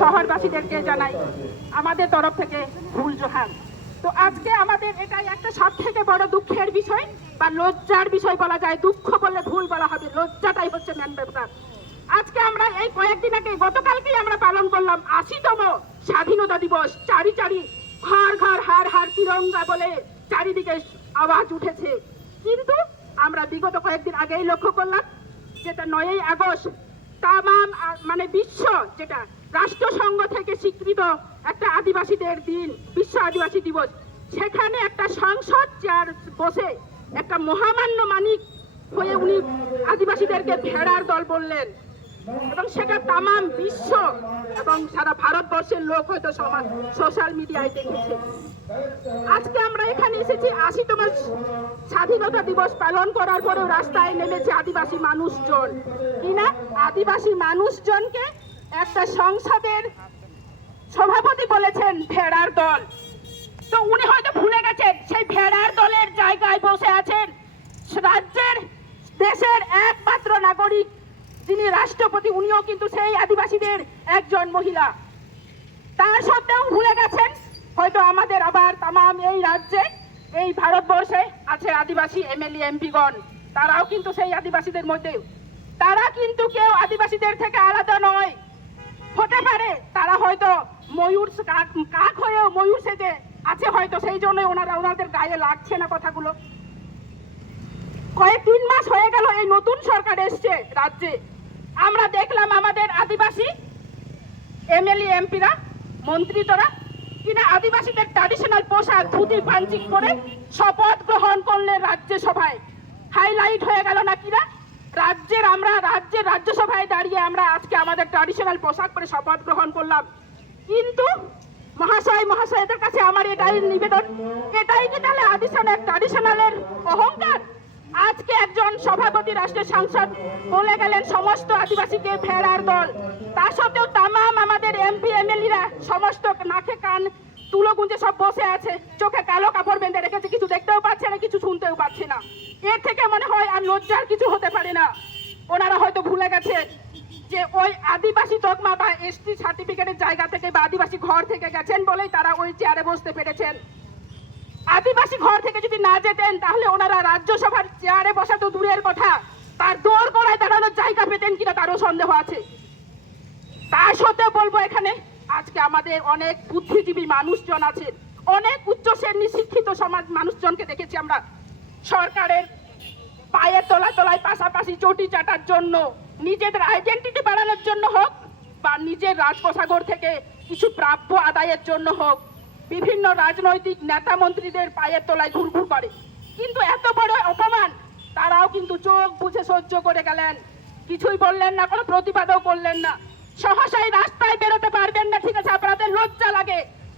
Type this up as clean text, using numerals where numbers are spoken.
শহরবাসীদেরকে জানাই আমাদের তরফ থেকে ভুল জোহার। তো আজকে আমাদের এটাই একটা সব থেকে বড় দুঃখের বিষয় বা লজ্জার বিষয় বলা যায়। দুঃখ বললে ভুল বলা হবে, লজ্জাটাই হচ্ছে মেন ব্যাপার। আজকে আমরা এই কয়েকদিন আগে গতকালকেই আমরা পালন করলাম ৮০তম স্বাধীনতা দিবস। চারি চারি ঘর ঘর হার হার তিরঙ্গা বলে চারিদিকে আওয়াজ উঠেছে, কিন্তু আমরা বিগত কয়েকদিন আগেই লক্ষ্য করলাম যেটা ৯ই আগস্ট তামাম মানে বিশ্ব, যেটা রাষ্ট্রসংঘ থেকে স্বীকৃত একটা আদিবাসীদের দিন, বিশ্ব আদিবাসী দিবস, সেখানে একটা সংসদ চেয়ার বসে একটা মহামান্য মানিক হয়ে উনি আদিবাসীদেরকে ভেড়ার দল বললেন, এবং সেটা তামাম বিশ্ব এবং সারা ভারতবর্ষের লোক হয়তো সোশ্যাল মিডিয়ায় দেখেছে। আজকে আমরা এখানে এসেছি ৮০তম স্বাধীনতা দিবস পালন করার পরেও রাস্তায় নেমেছে আদিবাসী মানুষজন। কিনা আদিবাসী মানুষজনকে একটা সংসদের সভাপতি বলেছেন ভেড়ার দল। তো উনি হয়তো ভুলে গেছেন সেই ভেড়ার দলের জায়গায় বসে আছেন রাজ্যের দেশের একমাত্র নাগরিক যিনি রাষ্ট্রপতি, উনিও কিন্তু সেই আদিবাসীদের একজন মহিলা। তার সত্ত্বেও ভুলে গেছেন হয়তো আমাদের আবার তামাম এই রাজ্যে এই ভারতবর্ষে আছে আদিবাসী এমএলএ এমপিগণ, তারাও কিন্তু সেই আদিবাসীদের মধ্যে, তারা কিন্তু কেউ আদিবাসীদের থেকে আলাদা নয়। হতে পারে তারা হয়তো ময়ূর কাক হয়েও ময়ূর সেজে আছে হয়তো, সেই জন্য ওনাদের গায়ে লাগছে না কথাগুলো। কয়েক ৩ মাস হয়ে গেল এই নতুন সরকার এসছে রাজ্যে, আমরা দেখলাম আমাদের আদিবাসী এমএলএ এমপিরা মন্ত্রীরা কিনা আদিবাসীদের ট্র্যাডিশনাল পোশাক ধুতি পাঞ্চি পরে শপথ গ্রহণ করলেন রাজ্যসভায়। হাইলাইট হয়ে গেল না কিনা আমরা রাজ্যের রাজ্যসভায় দাঁড়িয়ে আমরা আজকে আমাদের ট্র্যাডিশনাল পোশাক পরে শপথ গ্রহণ করলাম। কিন্তু মহাশয়দের কাছে আমার এটাই নিবেদন, এটাই কি তাহলে ট্র্যাডিশনালের অহংকার? আজকে একজন সভাপতি রাষ্ট্রের সাংসদ বলে গেলেন সমস্ত আদিবাসীকে ভেড়ার দল, তা সত্ত্বেও তামাম আমাদের এমপি এমএলএরা সমস্ত নাকে কান তুলো গুঁজে সব বসে আছে, চোখে কালো কাপড় বেঁধে রেখেছে, কিছু দেখতেও পাচ্ছে না, কিছু শুনতেও পাচ্ছে না। এর থেকে মনে হয় আর লজ্জার কিছু হতে পারে না। ওনারা হয়তো ভুলে গেছে যে ওই আদিবাসী তকমা বা এসটি সার্টিফিকেটের জায়গা থেকে বা আদিবাসী ঘর থেকে গেছেন বলেই তারা ওই চেয়ারে বসতে পেরেছেন। আদিবাসী ঘর থেকে যদি না যেতেন তাহলে ওনারা রাজ্যসভার চেয়ারে বসা তো দূরের কথা, তার দৌড় করায় দাঁড়ানোর জায়গা পেতেন কিনা তারও সন্দেহ আছে। তার সত্ত্বেও বলবো এখানে আজকে আমাদের অনেক বুদ্ধিজীবী মানুষজন আছেন, অনেক উচ্চ শ্রেণীর শিক্ষিত সমাজ মানুষজনকে দেখেছি আমরা সরকারের পায়ের তলায় পাশাপাশি চটি চাটার জন্য, নিজেদের আইডেন্টিটি বাড়ানোর জন্য হোক বা নিজের রাজকোষাগার থেকে কিছু প্রাপ্য আদায়ের জন্য হোক, বিভিন্ন রাজনৈতিক নেতা মন্ত্রীদের পায়ের তলায় ঘুরঘুর করে। কিন্তু এত বড় অপমান তারাও কিন্তু চোখ বুঝে সহ্য করে গেলেন, কিছুই বললেন না, কোনো প্রতিবাদও করলেন না। সহসাই রাস্তায় বেরোতে পারবেন না, ঠিক আছে, আপনাদের লজ্জা লাগে,